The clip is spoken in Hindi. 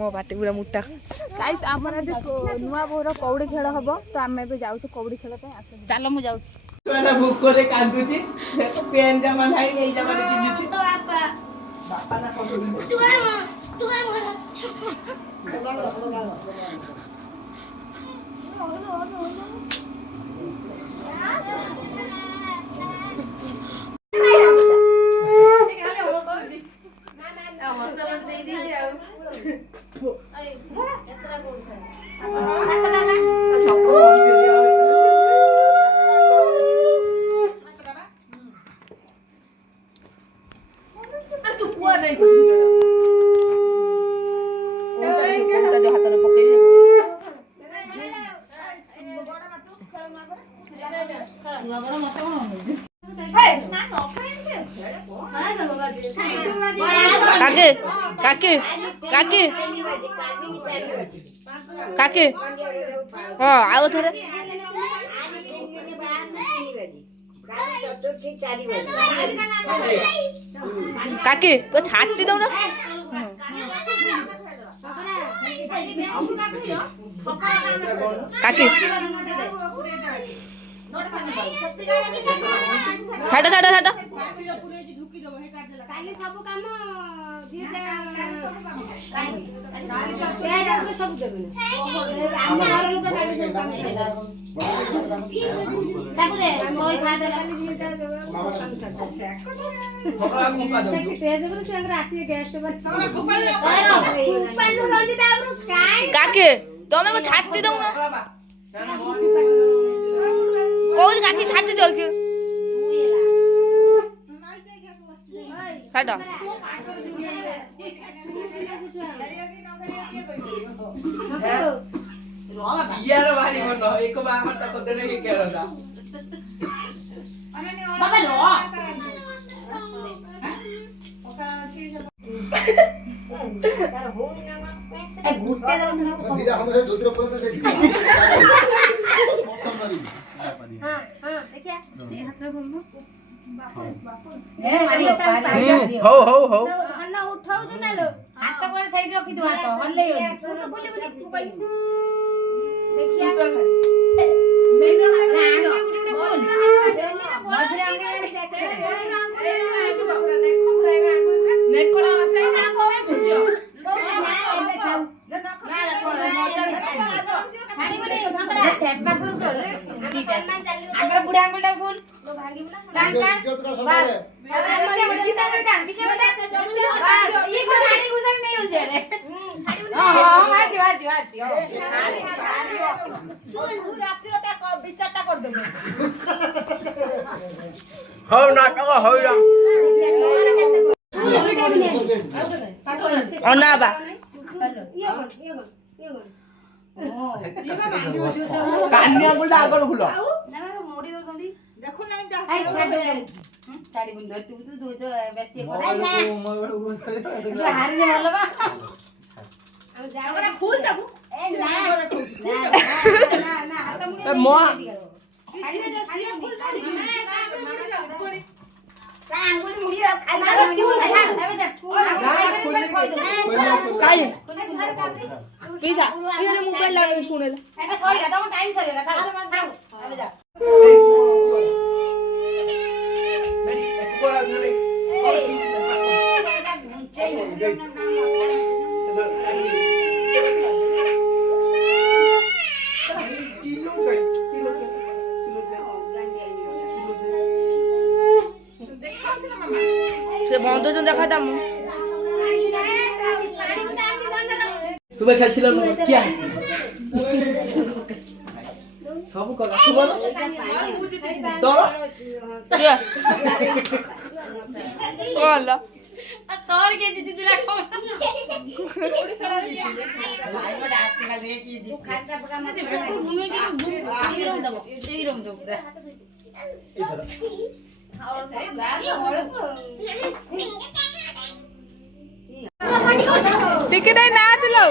मो पाटी पूरा मुटा गाइस आमर आज नुआ बोर कौड़ी खेल हम तो आम ए जाऊँ कौड़ी खेल चल मु जाऊँ भूख रे कांदुची तो पेन जमा नहीं नहीं जमा पिंदी तो बापा बापा ना को तू काके काके काके काके हाँ आओ थोड़े काके तो छाटी दो ना काके छाटा छाटा छाटा काके तुम्हें को छाटी दो ना कौन काकी छाटी दो क्यों छाटा यार भारी मन एक बार मत को देने के केलदा बाबा रो यार हो ना ए घुटते दो ना सीधा हम से दूसरे पर से हां हां देखिए ये हाथ में बोलो हो हो हो अन्ना उठाओ तो ना लो हाथ को साइड रखी दो हाथ हल्ले हो तो बोले बोले देखिए बुढ़ा आंगुल खोल भांगी देखो नहीं साड़ी बुंद तू तू तू तो बेसी हार ने बोलबा अब जाओ फूल दबु ए ना ना हाथ मुड़ी मो साड़ी जो सिया फूल ता अंगुली मुड़ी खाली अबे जा काई पीसा ये मोबाइल ला सुनेला ए सही ता टाइम सरीला था अबे जा से बंद जो देखा था मु तुम्हें खेलती लो क्या सब कला सुबह तोरो क्या वाला तोर के जीती दिला को थोड़ी थोड़ा भाई बड़ा आस्ते का दे की जी खाता पका मत घूमे की यही रूम दो टिकट है नाच लो